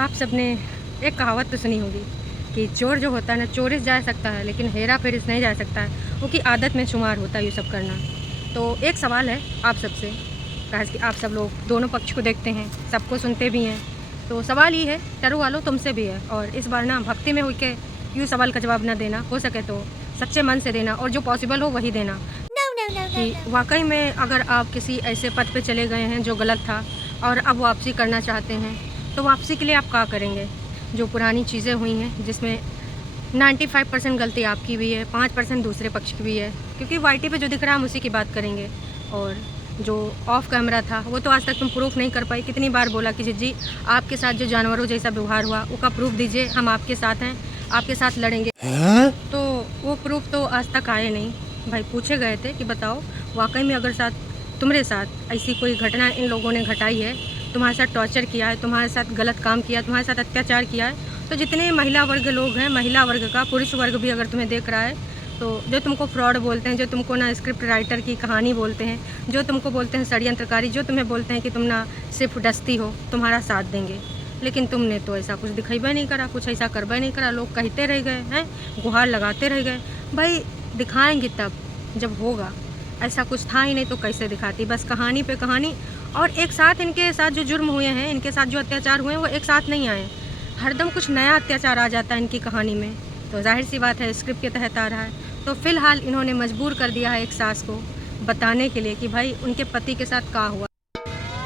आप सबने एक कहावत तो सुनी होगी कि चोर जो होता है ना, चोरिस जा सकता है लेकिन हेरा फेरिस नहीं जा सकता है। वो की आदत में शुमार होता है ये सब करना। तो एक सवाल है आप सबसे, कि आप सब लोग दोनों पक्ष को देखते हैं, सबको सुनते भी हैं। तो सवाल ये है टरू वालों तुमसे भी है, और इस बार ना भक्ति में होके यूँ सवाल का जवाब ना देना, हो सके तो सच्चे मन से देना और जो पॉसिबल हो वही देना। कि वाकई में अगर आप किसी ऐसे पथ पे चले गए हैं जो गलत था और अब वापसी करना चाहते हैं, तो वापसी के लिए आप क्या करेंगे। जो पुरानी चीज़ें हुई हैं जिसमें 95% गलती आपकी भी है, 5% दूसरे पक्ष की भी है, क्योंकि वाईटी पे जो दिख रहा है हम उसी की बात करेंगे। और जो ऑफ कैमरा था वो तो आज तक तुम प्रूफ नहीं कर पाई। कितनी बार बोला कि जी आपके साथ जो जानवरों जैसा व्यवहार हुआ उसका प्रूफ दीजिए, हम आपके साथ हैं, आपके साथ लड़ेंगे। तो वो प्रूफ तो आज तक आए नहीं। भाई पूछे गए थे कि बताओ वाकई में अगर तुम्हारे साथ ऐसी कोई घटना इन लोगों ने घटाई है, तुम्हारे साथ टॉर्चर किया है, तुम्हारे साथ गलत काम किया है, तुम्हारे साथ अत्याचार किया है, तो जितने महिला वर्ग लोग हैं, महिला वर्ग का पुरुष वर्ग भी अगर तुम्हें देख रहा है, तो जो तुमको फ्रॉड बोलते हैं, जो तुमको ना स्क्रिप्ट राइटर की कहानी बोलते हैं, जो तुमको बोलते हैं षड्यंत्रकारी, जो तुम्हें बोलते हैं कि तुम ना सिर्फ डस्ती हो, तुम्हारा साथ देंगे। लेकिन तुमने तो ऐसा कुछ दिखाई नहीं करा, कुछ ऐसा करवा नहीं करा। लोग कहते रह गए हैं, गुहार लगाते रह गए। भाई दिखाएंगे तब जब होगा। ऐसा कुछ था ही नहीं तो कैसे दिखाती। बस कहानी पे कहानी। और एक साथ इनके साथ जो जुर्म हुए हैं, इनके साथ जो अत्याचार हुए हैं, वो एक साथ नहीं आए। हरदम कुछ नया अत्याचार आ जाता है इनकी कहानी में। तो जाहिर सी बात है स्क्रिप्ट के तहत आ रहा है। तो फ़िलहाल इन्होंने मजबूर कर दिया है एक सास को बताने के लिए कि भाई उनके पति के साथ क्या हुआ,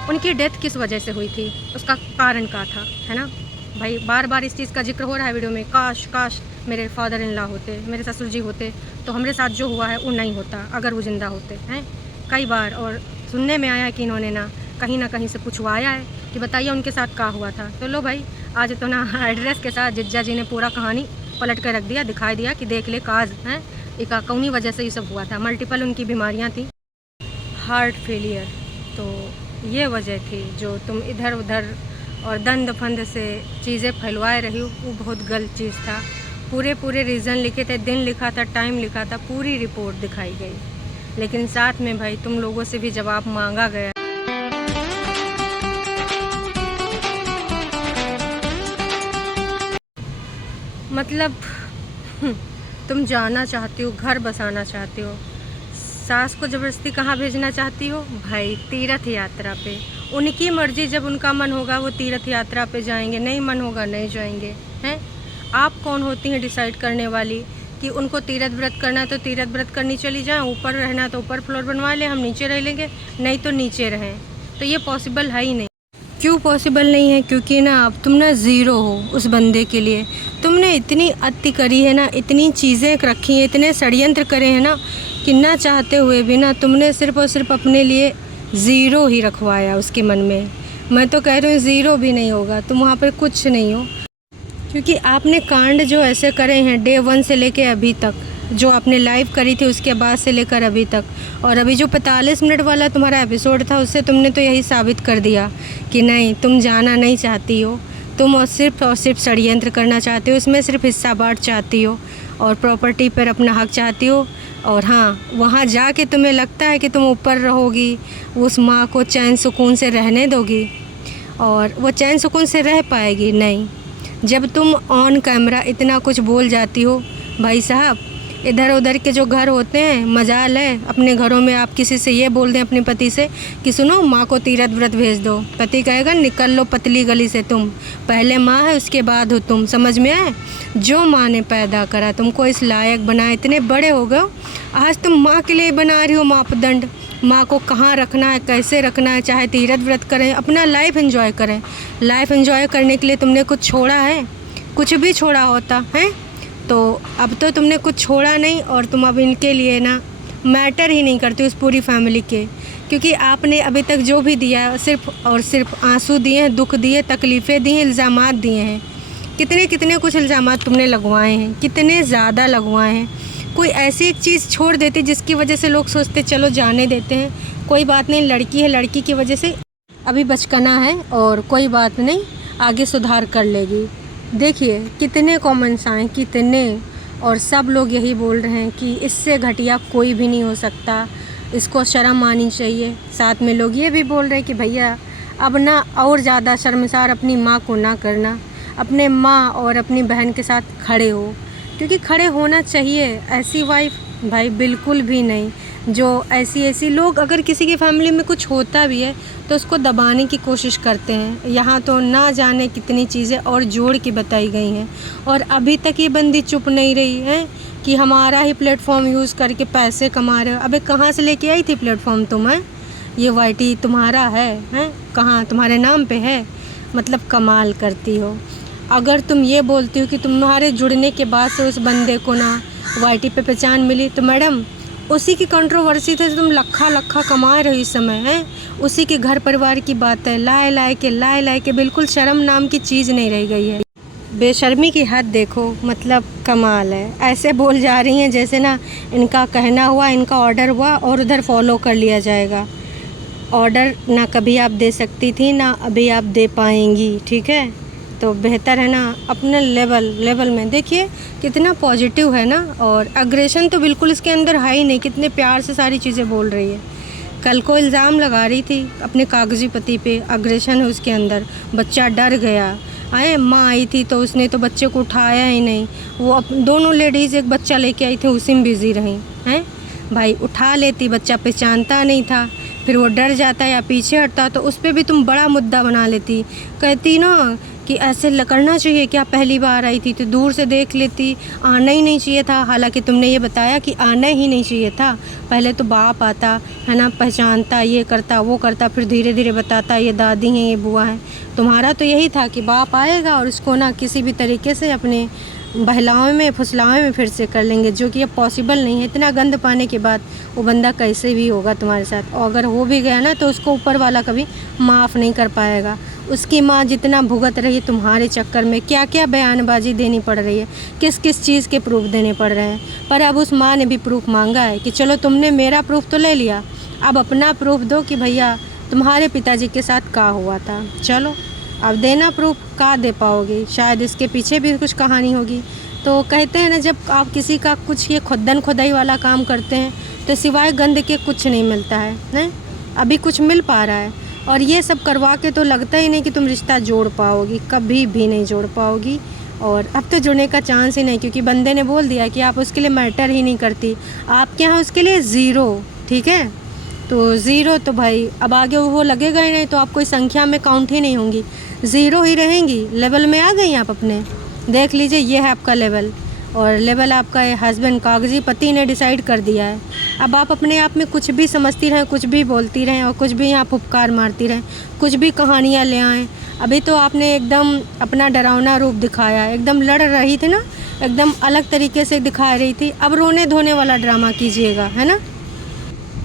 उनकी डेथ किस वजह से हुई थी, उसका कारण क्या था, है ना। भाई बार बार इस चीज़ का जिक्र हो रहा है वीडियो में। काश मेरे फादर इन लॉ होते, मेरे ससुर जी होते, तो हमारे साथ जो हुआ है वो नहीं होता अगर वो ज़िंदा होते हैं, कई बार। और सुनने में आया कि इन्होंने ना कहीं से पूछवाया है कि बताइए उनके साथ क्या हुआ था। तो लो भाई आज तो ना एड्रेस के साथ जिज्जा जी ने पूरा कहानी पलट कर रख दिया, दिखाई दिया कि देख ले काज हैं एक कौनी वजह से ये सब हुआ था। मल्टीपल उनकी बीमारियाँ थी, हार्ट फेलियर। तो ये वजह थी जो तुम इधर उधर और दंड फंद से चीज़ें फैलवाए रही हो, वो बहुत गलत चीज़ था। पूरे रीज़न लिखे थे, दिन लिखा था, टाइम लिखा था, पूरी रिपोर्ट दिखाई गई। लेकिन साथ में भाई तुम लोगों से भी जवाब मांगा गया। मतलब तुम जाना चाहती हो, घर बसाना चाहती हो, सास को ज़बरदस्ती कहाँ भेजना चाहती हो भाई, तीर्थ यात्रा पे। उनकी मर्ज़ी, जब उनका मन होगा वो तीर्थ यात्रा पे जाएंगे, नहीं मन होगा नहीं जाएंगे। हैं आप कौन होती हैं डिसाइड करने वाली कि उनको तीर्थ व्रत करना है तो तीर्थ व्रत करनी चली जाएं, ऊपर रहना तो ऊपर फ्लोर बनवा लें, हम नीचे रह लेंगे, नहीं तो नीचे रहें। तो ये पॉसिबल है ही नहीं। क्यों पॉसिबल नहीं है? क्योंकि ना अब तुम ना ज़ीरो हो उस बंदे के लिए। तुमने इतनी अति करी है ना, इतनी चीज़ें रखी हैं, इतने षड्यंत्र करे हैं ना, कि ना चाहते हुए भी ना तुमने सिर्फ़ और सिर्फ अपने लिए ज़ीरो ही रखवाया उसके मन में। मैं तो कह रही हूँ ज़ीरो भी नहीं होगा, तुम वहाँ पर कुछ नहीं हो। क्योंकि आपने कांड जो ऐसे करे हैं डे 1 से लेके अभी तक, जो आपने लाइव करी थी उसके बाद से लेकर अभी तक, और अभी जो 45 मिनट वाला तुम्हारा एपिसोड था उससे तुमने तो यही साबित कर दिया कि नहीं, तुम जाना नहीं चाहती हो, तुम और सिर्फ षड्यंत्र करना चाहते हो, उसमें सिर्फ हिस्सा बांट चाहती हो और प्रॉपर्टी पर अपना हक चाहती हो। और हाँ, वहाँ जाके तुम्हें लगता है कि तुम ऊपर रहोगी, उस माँ को चैन सुकून से रहने दोगी, और वो चैन सुकून से रह पाएगी नहीं। जब तुम ऑन कैमरा इतना कुछ बोल जाती हो भाई साहब, इधर उधर के जो घर होते हैं, मजाल है अपने घरों में आप किसी से ये बोल दें अपने पति से कि सुनो माँ को तीर्थ व्रत भेज दो, पति कहेगा निकल लो पतली गली से, तुम पहले माँ है उसके बाद हो तुम। समझ में आए? जो माँ ने पैदा करा, तुमको इस लायक बनाया, इतने बड़े हो गए, आज तुम माँ के लिए बना रही हो मापदंड। माँ को कहाँ रखना है, कैसे रखना है, चाहे तीर्थ व्रत करें, अपना लाइफ एंजॉय करें। लाइफ एंजॉय करने के लिए तुमने कुछ छोड़ा है? कुछ भी छोड़ा होता है तो अब तो तुमने कुछ छोड़ा नहीं, और तुम अब इनके लिए ना मैटर ही नहीं करती उस पूरी फैमिली के। क्योंकि आपने अभी तक जो भी दिया सिर्फ और सिर्फ आंसू दिए हैं, दुख दिए, तकलीफ़ें दी हैं, इल्ज़ामात दिए हैं। कितने कुछ इल्ज़ामात तुमने लगवाए हैं, कितने ज़्यादा लगवाए हैं। कोई ऐसी एक चीज़ छोड़ देती जिसकी वजह से लोग सोचते चलो जाने देते हैं, कोई बात नहीं, लड़की है, लड़की की वजह से अभी बचकाना है और कोई बात नहीं, आगे सुधार कर लेगी। देखिए कितने कमेंट्स आए, कितने, और सब लोग यही बोल रहे हैं कि इससे घटिया कोई भी नहीं हो सकता, इसको शर्म आनी चाहिए। साथ में लोग ये भी बोल रहे हैं कि भैया अब ना और ज़्यादा शर्मसार अपनी माँ को ना करना, अपने माँ और अपनी बहन के साथ खड़े हो, क्योंकि खड़े होना चाहिए। ऐसी वाइफ भाई बिल्कुल भी नहीं, जो ऐसी लोग, अगर किसी की फैमिली में कुछ होता भी है तो उसको दबाने की कोशिश करते हैं। यहाँ तो ना जाने कितनी चीज़ें और जोड़ के बताई गई हैं, और अभी तक ये बंदी चुप नहीं रही है कि हमारा ही प्लेटफॉर्म यूज़ करके पैसे कमा रहे हो। अबे कहाँ से लेके आई थी प्लेटफॉर्म तुम? है ये वाईटी तुम्हारा है कहाँ तुम्हारे नाम पे है? मतलब कमाल करती हो। अगर तुम ये बोलती हो कि तुम्हारे जुड़ने के बाद से उस बंदे को ना वाईटी पे पहचान मिली, तो मैडम उसी की कंट्रोवर्सी से तुम लखा कमा रहे हो इस समय। हैं उसी के घर परिवार की बात है, लाए के बिल्कुल शर्म नाम की चीज़ नहीं रह गई है। बेशर्मी की हद देखो, मतलब कमाल है। ऐसे बोल जा रही हैं जैसे ना इनका कहना हुआ, इनका ऑर्डर हुआ और उधर फॉलो कर लिया जाएगा। ऑर्डर ना कभी आप दे सकती थी, ना अभी आप दे पाएंगी, ठीक है? तो बेहतर है ना अपने लेवल में देखिए कितना पॉजिटिव है ना, और अग्रेशन तो बिल्कुल इसके अंदर है ही नहीं। कितने प्यार से सारी चीज़ें बोल रही है। कल को इल्ज़ाम लगा रही थी अपने कागजी पति पे, अग्रेशन है उसके अंदर। बच्चा डर गया, आए माँ आई थी तो उसने तो बच्चे को उठाया ही नहीं। वो दोनों लेडीज़ एक बच्चा लेके आई थी, उसी में बिज़ी रही हैं। भाई उठा लेती, बच्चा पहचानता नहीं था, फिर वो डर जाता या पीछे हटता तो उस पर भी तुम बड़ा मुद्दा बना लेती। कहती ना कि ऐसे करना चाहिए क्या, पहली बार आई थी तो दूर से देख लेती, आना ही नहीं चाहिए था। हालांकि तुमने ये बताया कि आना ही नहीं चाहिए था, पहले तो बाप आता है ना, पहचानता, ये करता वो करता, फिर धीरे धीरे बताता ये दादी हैं ये बुआ हैं। तुम्हारा तो यही था कि बाप आएगा और उसको ना किसी भी तरीके से अपने बहलावे में फुसलावे में फिर से कर लेंगे, जो कि अब पॉसिबल नहीं है। इतना गंद पाने के बाद वो बंदा कैसे भी होगा तुम्हारे साथ, और अगर हो भी गया ना तो उसको ऊपर वाला कभी माफ़ नहीं कर पाएगा। उसकी माँ जितना भुगत रही है तुम्हारे चक्कर में, क्या क्या बयानबाजी देनी पड़ रही है, किस किस चीज़ के प्रूफ देने पड़ रहे हैं, पर अब उस माँ ने भी प्रूफ मांगा है कि चलो तुमने मेरा प्रूफ तो ले लिया, अब अपना प्रूफ दो कि भैया तुम्हारे पिताजी के साथ क्या हुआ था। चलो अब देना प्रूफ, का दे पाओगे? शायद इसके पीछे भी कुछ कहानी होगी। तो कहते हैं ना, जब आप किसी का कुछ ये खुदन खुदाई वाला काम करते हैं तो सिवाय गंद के कुछ नहीं मिलता है नहीं? अभी कुछ मिल पा रहा है, और ये सब करवा के तो लगता ही नहीं कि तुम रिश्ता जोड़ पाओगी, कभी भी नहीं जोड़ पाओगी। और अब तो जुड़ने का चांस ही नहीं, क्योंकि बंदे ने बोल दिया कि आप उसके लिए मैटर ही नहीं करती, आपके यहाँ उसके लिए ज़ीरो, ठीक है? तो ज़ीरो तो भाई अब आगे वो लगेगा ही नहीं, तो आप कोई संख्या में काउंट ही नहीं होंगी, ज़ीरो ही रहेंगी। लेवल में आ गई आप अपने, देख लीजिए ये है आपका लेवल, और लेवल आपका हस्बैंड कागजी पति ने डिसाइड कर दिया है। अब आप अपने आप में कुछ भी समझती रहें, कुछ भी बोलती रहें, और कुछ भी यहाँ फुफकार मारती रहें, कुछ भी कहानियाँ ले आएँ। अभी तो आपने एकदम अपना डरावना रूप दिखाया, एकदम लड़ रही थी ना, एकदम अलग तरीके से दिखा रही थी। अब रोने धोने वाला ड्रामा कीजिएगा, है ना?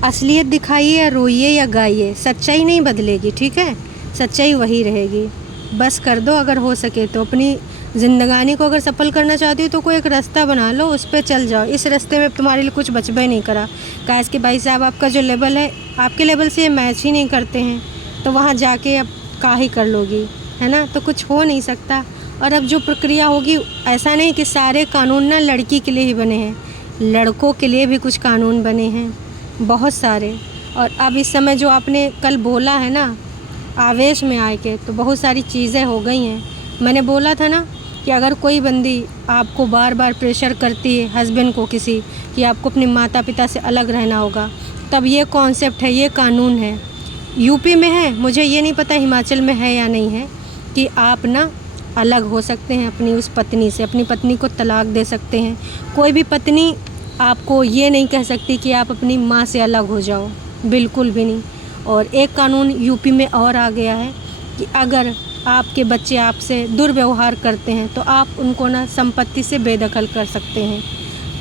असलियत दिखाइए या रोइए या गाइए, सच्चाई नहीं बदलेगी, ठीक है? सच्चाई वही रहेगी। बस कर दो अगर हो सके तो। अपनी ज़िंदगानी को अगर सफल करना चाहती हो तो कोई एक रास्ता बना लो, उस पर चल जाओ। इस रास्ते में तुम्हारे लिए कुछ बचबे नहीं करा। काश कि भाई साहब आपका जो लेवल है, आपके लेवल से ये मैच ही नहीं करते हैं, तो वहाँ जाके अब का ही कर लोगी, है ना? तो कुछ हो नहीं सकता। और अब जो प्रक्रिया होगी, ऐसा नहीं कि सारे कानून ना लड़की के लिए ही बने हैं, लड़कों के लिए भी कुछ कानून बने हैं, बहुत सारे। और अब इस समय जो आपने कल बोला है ना, आवेश में आए के, तो बहुत सारी चीज़ें हो गई हैं। मैंने बोला था ना कि अगर कोई बंदी आपको बार बार प्रेशर करती है, हस्बैंड को किसी, कि आपको अपने माता पिता से अलग रहना होगा, तब ये कॉन्सेप्ट है, ये कानून है। यूपी में है, मुझे ये नहीं पता हिमाचल में है या नहीं है, कि आप ना अलग हो सकते हैं अपनी उस पत्नी से, अपनी पत्नी को तलाक दे सकते हैं। कोई भी पत्नी आपको ये नहीं कह सकती कि आप अपनी माँ से अलग हो जाओ, बिल्कुल भी नहीं। और एक कानून यूपी में और आ गया है कि अगर आपके बच्चे आपसे दुर्व्यवहार करते हैं तो आप उनको ना संपत्ति से बेदखल कर सकते हैं।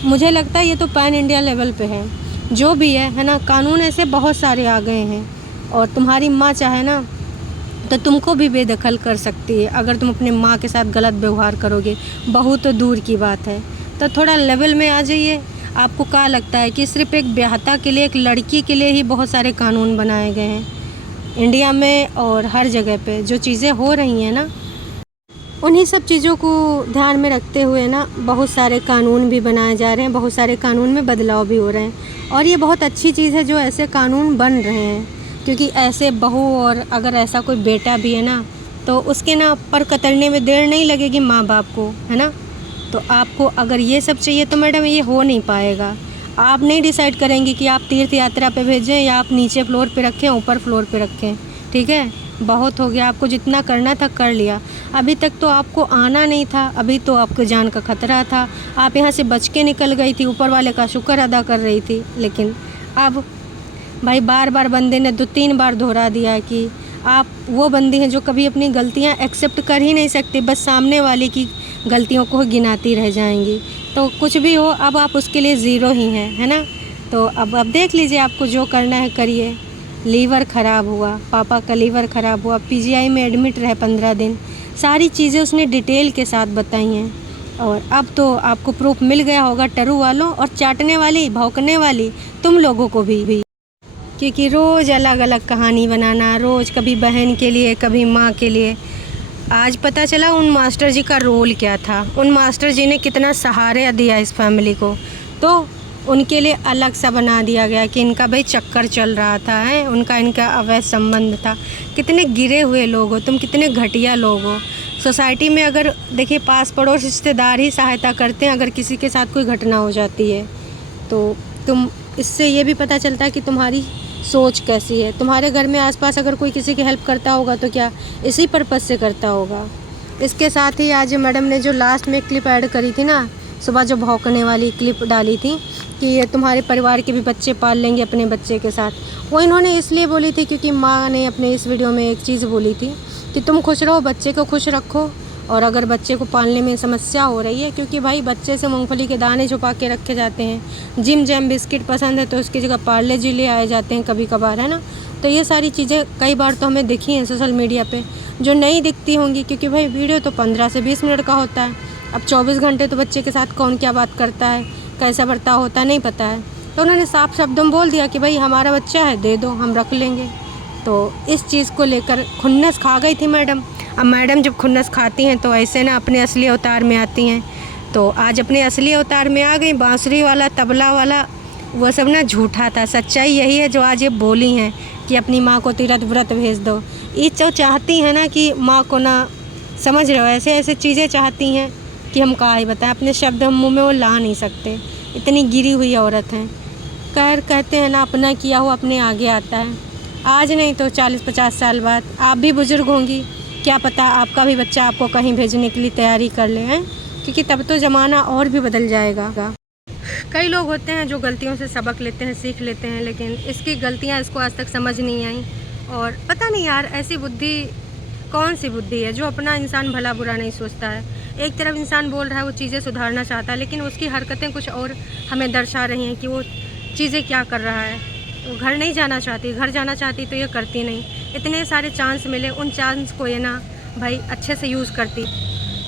मुझे लगता है ये तो पैन इंडिया लेवल पे है। जो भी है ना, कानून ऐसे बहुत सारे आ गए हैं, और तुम्हारी माँ चाहे ना तो तुमको भी बेदखल कर सकती है अगर तुम अपने माँ के साथ गलत व्यवहार करोगे। बहुत दूर की बात है, तो थोड़ा लेवल में आ जाइए। आपको क्या लगता है कि सिर्फ एक ब्याहता के लिए, एक लड़की के लिए ही बहुत सारे कानून बनाए गए हैं इंडिया में? और हर जगह पे जो चीज़ें हो रही हैं ना, उन्हीं सब चीज़ों को ध्यान में रखते हुए ना बहुत सारे कानून भी बनाए जा रहे हैं, बहुत सारे कानून में बदलाव भी हो रहे हैं। और ये बहुत अच्छी चीज़ है जो ऐसे कानून बन रहे हैं, क्योंकि ऐसे बहू और अगर ऐसा कोई बेटा भी है ना, तो उसके ना पर कतरने में देर नहीं लगेगी माँ बाप को, है ना। तो आपको अगर ये सब चाहिए तो मैडम ये हो नहीं पाएगा। आप नहीं डिसाइड करेंगे कि आप तीर्थ यात्रा पे भेजें या आप नीचे फ्लोर पे रखें ऊपर फ्लोर पे रखें, ठीक है। बहुत हो गया, आपको जितना करना था कर लिया। अभी तक तो आपको आना नहीं था, अभी तो आपको जान का खतरा था, आप यहाँ से बच के निकल गई थी, ऊपर वाले का शुक्र अदा कर रही थी। लेकिन अब भाई बार बार बंदे ने 2-3 बार दोहरा दिया है कि आप वो बंदी हैं जो कभी अपनी गलतियाँ एक्सेप्ट कर ही नहीं सकती, बस सामने वाले की गलतियों को गिनाती रह जाएंगी। तो कुछ भी हो अब आप उसके लिए ज़ीरो ही हैं, है ना। तो अब देख लीजिए, आपको जो करना है करिए। लीवर ख़राब हुआ, पापा का लीवर ख़राब हुआ, पीजीआई में एडमिट रहे 15 दिन, सारी चीज़ें उसने डिटेल के साथ बताई हैं। और अब तो आपको प्रूफ मिल गया होगा टरू वालों, और चाटने वाली भौंकने वाली तुम लोगों को भी। क्योंकि रोज़ अलग अलग कहानी बनाना, रोज़ कभी बहन के लिए कभी माँ के लिए। आज पता चला उन मास्टर जी का रोल क्या था, उन मास्टर जी ने कितना सहारा दिया इस फैमिली को। तो उनके लिए अलग सा बना दिया गया कि इनका भाई चक्कर चल रहा था, है इनका अवैध संबंध था। कितने गिरे हुए लोग हो तुम, कितने घटिया लोग हो। सोसाइटी में अगर देखिए पास पड़ोस रिश्तेदार ही सहायता करते हैं अगर किसी के साथ कोई घटना हो जाती है, तो तुम इससे ये भी पता चलता है कि तुम्हारी सोच कैसी है। तुम्हारे घर में आसपास अगर कोई किसी की हेल्प करता होगा तो क्या इसी पर्पज़ से करता होगा। इसके साथ ही आज मैडम ने जो लास्ट में क्लिप ऐड करी थी ना, सुबह जो भौंकने वाली क्लिप डाली थी कि ये तुम्हारे परिवार के भी बच्चे पाल लेंगे अपने बच्चे के साथ, वो इन्होंने इसलिए बोली थी क्योंकि माँ ने अपने इस वीडियो में एक चीज़ बोली थी कि तुम खुश रहो, बच्चे को खुश रखो। और अगर बच्चे को पालने में समस्या हो रही है, क्योंकि भाई बच्चे से मूंगफली के दाने छुपा के रखे जाते हैं, जिम जैम बिस्किट पसंद है तो उसकी जगह पार्ले जी ले आए जाते हैं कभी कभार, है ना। तो ये सारी चीज़ें कई बार तो हमें दिखी हैं सोशल मीडिया पे, जो नहीं दिखती होंगी, क्योंकि भाई वीडियो तो 15 से 20 मिनट का होता है। अब 24 घंटे तो बच्चे के साथ कौन क्या बात करता है, कैसा बर्ताव होता है, नहीं पता है। तो उन्होंने साफ शब्दों में बोल दिया कि भाई हमारा बच्चा है, दे दो, हम रख लेंगे। तो इस चीज़ को लेकर खुन्नस खा गई थी मैडम। अब मैडम जब खुन्नस खाती हैं तो ऐसे ना अपने असली अवतार में आती हैं। तो आज अपने असली अवतार में आ गई। बांसुरी वाला, तबला वाला, वो सब ना झूठा था। सच्चाई यही है जो आज ये बोली हैं कि अपनी माँ को तीर्थ व्रत भेज दो। ये जो चाहती हैं ना कि माँ को ना, समझ रहे हो, ऐसे ऐसे चीज़ें चाहती हैं कि हम क्या ही बताएं, अपने शब्द हम मुँह में वो ला नहीं सकते। इतनी गिरी हुई औरत हैं। कहते हैं ना, अपना किया हुआ अपने आगे आता है। आज नहीं तो 40-50 साल बाद आप भी बुज़ुर्ग होंगी, क्या पता आपका भी बच्चा आपको कहीं भेजने के लिए तैयारी कर ले, हैं, क्योंकि तब तो ज़माना और भी बदल जाएगा। कई लोग होते हैं जो गलतियों से सबक लेते हैं, सीख लेते हैं, लेकिन इसकी गलतियां इसको आज तक समझ नहीं आई। और पता नहीं यार, ऐसी बुद्धि कौन सी बुद्धि है जो अपना इंसान भला बुरा नहीं सोचता है। एक तरफ इंसान बोल रहा है वो चीज़ें सुधारना चाहता है, लेकिन उसकी हरकतें कुछ और हमें दर्शा रही हैं कि वो चीज़ें क्या कर रहा है। वो घर नहीं जाना चाहती, घर जाना चाहती तो ये करती नहीं। इतने सारे चांस मिले, उन चांस को ये ना भाई अच्छे से यूज़ करती।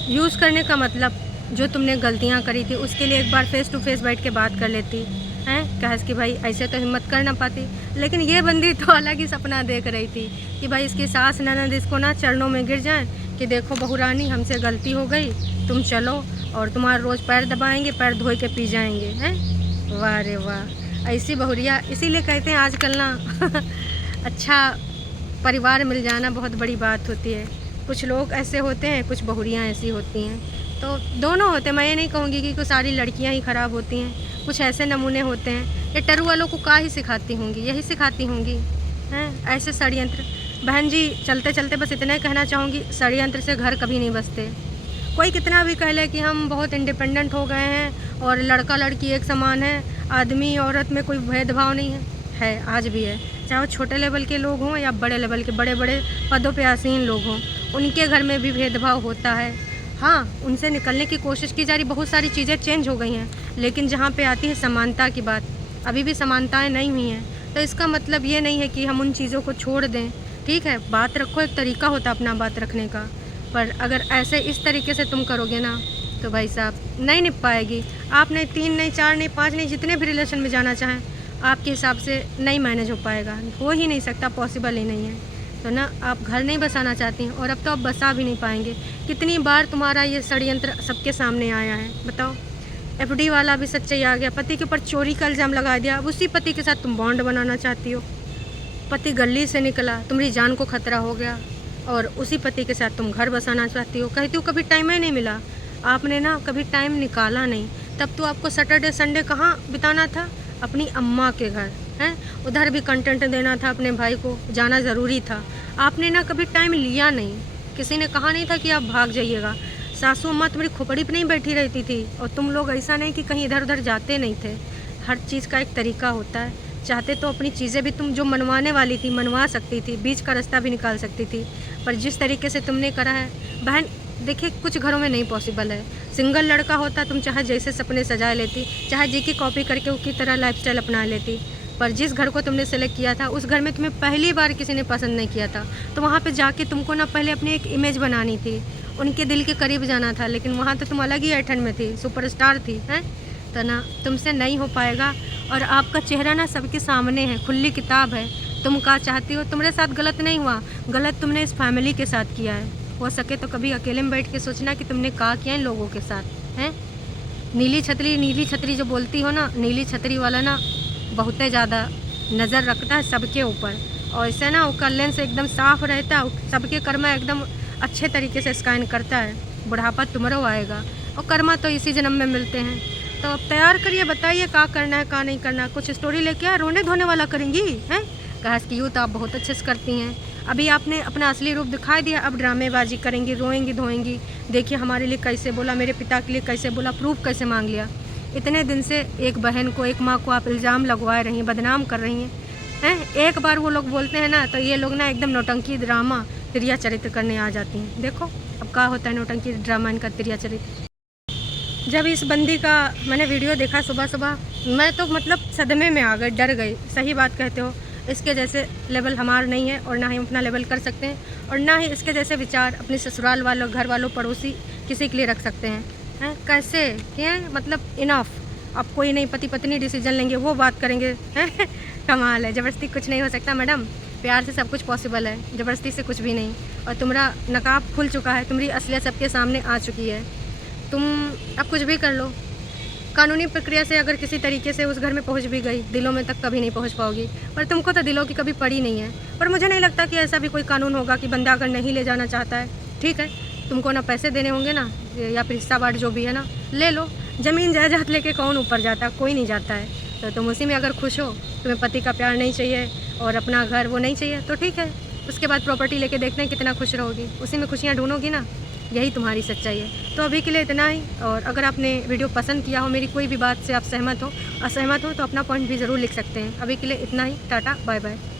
यूज़ करने का मतलब जो तुमने गलतियाँ करी थी उसके लिए एक बार फेस टू फेस बैठ के बात कर लेती हैं, कहे कि भाई ऐसे तो हिम्मत कर ना पाती। लेकिन ये बंदी तो अलग ही सपना देख रही थी कि भाई इसकी सास ननद इसको ना चरणों में गिर जाएं कि देखो बहू रानी, हमसे गलती हो गई, तुम चलो और तुम्हारा रोज़ पैर दबाएंगे, पैर धोए के पी जाएंगे। हैं, वाह रे वाह, ऐसी बहुरिया। इसीलिए कहते हैं आजकल ना अच्छा परिवार मिल जाना बहुत बड़ी बात होती है। कुछ लोग ऐसे होते हैं, कुछ बहुरियाँ ऐसी होती हैं। तो दोनों होते हैं, मैं ये नहीं कहूँगी कि कुछ सारी लड़कियाँ ही ख़राब होती हैं, कुछ ऐसे नमूने होते हैं। ये टरू वालों को क्या ही सिखाती होंगी, यही सिखाती होंगी, हैं, ऐसे षड्यंत्र। बहन जी चलते चलते बस इतना ही कहना चाहूँगी, षड्यंत्र से घर कभी नहीं बसते। कोई कितना भी कह ले कि हम बहुत इंडिपेंडेंट हो गए हैं और लड़का लड़की एक समान है, आदमी औरत में कोई भेदभाव नहीं है, आज भी है। चाहे वो छोटे लेवल के लोग हों या बड़े लेवल के, बड़े बड़े पदों पे आसीन लोग हों, उनके घर में भी भेदभाव होता है। हाँ, उनसे निकलने की कोशिश की जा रही, बहुत सारी चीज़ें चेंज हो गई हैं, लेकिन जहाँ पे आती है समानता की बात, अभी भी समानताएं नहीं हुई हैं। तो इसका मतलब ये नहीं है कि हम उन चीज़ों को छोड़ दें। ठीक है, बात रखो, एक तरीका होता है अपना बात रखने का, पर अगर ऐसे इस तरीके से तुम करोगे ना तो भाई साहब नहीं निप पाएगी। आप नहीं 3 नहीं 4 नहीं 5 नहीं, जितने भी रिलेशन में जाना चाहें आपके हिसाब से नहीं मैनेज हो पाएगा, हो ही नहीं सकता, पॉसिबल ही नहीं है। तो ना आप घर नहीं बसाना चाहती हैं और अब तो आप बसा भी नहीं पाएंगे। कितनी बार तुम्हारा ये षड्यंत्र सबके सामने आया है, बताओ। एफडी वाला भी सच्चाई आ गया, पति के ऊपर चोरी का इल्ज़ाम लगा दिया, अब उसी पति के साथ तुम बॉन्ड बनाना चाहती हो। पति गली से निकला, तुम्हारी जान को खतरा हो गया और उसी पति के साथ तुम घर बसाना चाहती हो। कहती हो कभी टाइम ही नहीं मिला, आपने ना कभी टाइम निकाला नहीं। तब तो आपको सैटरडे संडे कहाँ बिताना था? अपनी अम्मा के घर हैं, उधर भी कंटेंट देना था, अपने भाई को जाना ज़रूरी था। आपने ना कभी टाइम लिया नहीं। किसी ने कहा नहीं था कि आप भाग जाइएगा। सासू अम्मा तुम्हारी खोपड़ी पे नहीं बैठी रहती थी और तुम लोग ऐसा नहीं कि कहीं इधर उधर जाते नहीं थे। हर चीज़ का एक तरीका होता है। चाहते तो अपनी चीज़ें भी तुम जो मनवाने वाली थी मनवा सकती थी, बीच का रास्ता भी निकाल सकती थी, पर जिस तरीके से तुमने करा है बहन, देखिए कुछ घरों में नहीं पॉसिबल है। सिंगल लड़का होता तुम चाहे जैसे सपने सजा लेती, चाहे जी की कॉपी करके उसकी तरह लाइफस्टाइल अपना लेती, पर जिस घर को तुमने सेलेक्ट किया था उस घर में तुम्हें पहली बार किसी ने पसंद नहीं किया था। तो वहाँ पे जाके तुमको ना पहले अपनी एक इमेज बनानी थी, उनके दिल के करीब जाना था, लेकिन वहाँ तो तुम अलग ही ऐठन में थी, सुपरस्टार थी हैं। तो ना तुमसे नहीं हो पाएगा। और आपका चेहरा ना सबके सामने है, खुली किताब है। तुम क्या चाहती हो, तुम्हारे साथ गलत नहीं हुआ, गलत तुमने इस फैमिली के साथ किया है। हो सके तो कभी अकेले में बैठ के सोचना कि तुमने क्या किया है लोगों के साथ हैं। नीली छतरी जो बोलती हो ना, नीली छतरी वाला ना बहुत ज़्यादा नज़र रखता है सबके ऊपर, और इससे ना उसका लेंस एकदम साफ रहता है, सबके कर्मा एकदम अच्छे तरीके से स्कैन करता है। बुढ़ापा तुम्हारा आएगा और कर्मा तो इसी जन्म में मिलते हैं। तो अब तैयार करिए, बताइए क्या करना है क्या नहीं करना। कुछ स्टोरी लेके आ, रोने धोने वाला करेंगी हैं। कहा कि यूँ तो आप बहुत अच्छे से करती हैं, अभी आपने अपना असली रूप दिखाई दिया, अब ड्रामेबाजी करेंगी, रोएंगी धोएंगी। देखिए हमारे लिए कैसे बोला, मेरे पिता के लिए कैसे बोला, प्रूफ कैसे मांग लिया। इतने दिन से एक बहन को, एक माँ को आप इल्ज़ाम लगवा रही हैं, बदनाम कर रही हैं। एक बार वो लोग बोलते हैं ना तो ये लोग ना एकदम नौटंकी ड्रामा तिरिया चरित्र करने आ जाती हैं। देखो अब क्या होता है नौटंकी ड्रामा इनका, तिरिया चरित्र। जब इस बंदी का मैंने वीडियो देखा सुबह सुबह, मैं तो मतलब सदमे में आ गई, डर गई। सही बात कहते हो, इसके जैसे लेवल हमारा नहीं है और ना ही हम अपना लेवल कर सकते हैं, और ना ही इसके जैसे विचार अपने ससुराल वालों, घर वालों, पड़ोसी किसी के लिए रख सकते हैं। कैसे क्या मतलब इनफ। अब कोई नहीं पति पत्नी डिसीजन लेंगे, वो बात करेंगे हैं। कमाल है। ज़बरदस्ती कुछ नहीं हो सकता मैडम, प्यार से सब कुछ पॉसिबल है, ज़बरदस्ती से कुछ भी नहीं। और तुम्हारा नकाब खुल चुका है, तुम्हारी असलियत सबके सामने आ चुकी है। तुम अब कुछ भी कर लो, कानूनी प्रक्रिया से अगर किसी तरीके से उस घर में पहुंच भी गई, दिलों में तक कभी नहीं पहुंच पाओगी। पर तुमको तो दिलों की कभी पड़ी नहीं है। पर मुझे नहीं लगता कि ऐसा भी कोई कानून होगा कि बंदा अगर नहीं ले जाना चाहता है, ठीक है, तुमको ना पैसे देने होंगे ना, या फिर हिस्सा बांट जो भी है ना, ले लो। ज़मीन जायदाद लेके कौन ऊपर जाता है, कोई नहीं जाता है। तो तुम उसी में अगर खुश हो, तुम्हें पति का प्यार नहीं चाहिए और अपना घर वो नहीं चाहिए, तो ठीक है, उसके बाद प्रॉपर्टी लेके देखते हैं कितना खुश रहोगी, उसी में खुशियाँ ढूंढोगी ना। यही तुम्हारी सच्चाई है। तो अभी के लिए इतना ही। और अगर आपने वीडियो पसंद किया हो, मेरी कोई भी बात से आप सहमत हो, असहमत हो, तो अपना पॉइंट भी ज़रूर लिख सकते हैं। अभी के लिए इतना ही। Tata bye bye.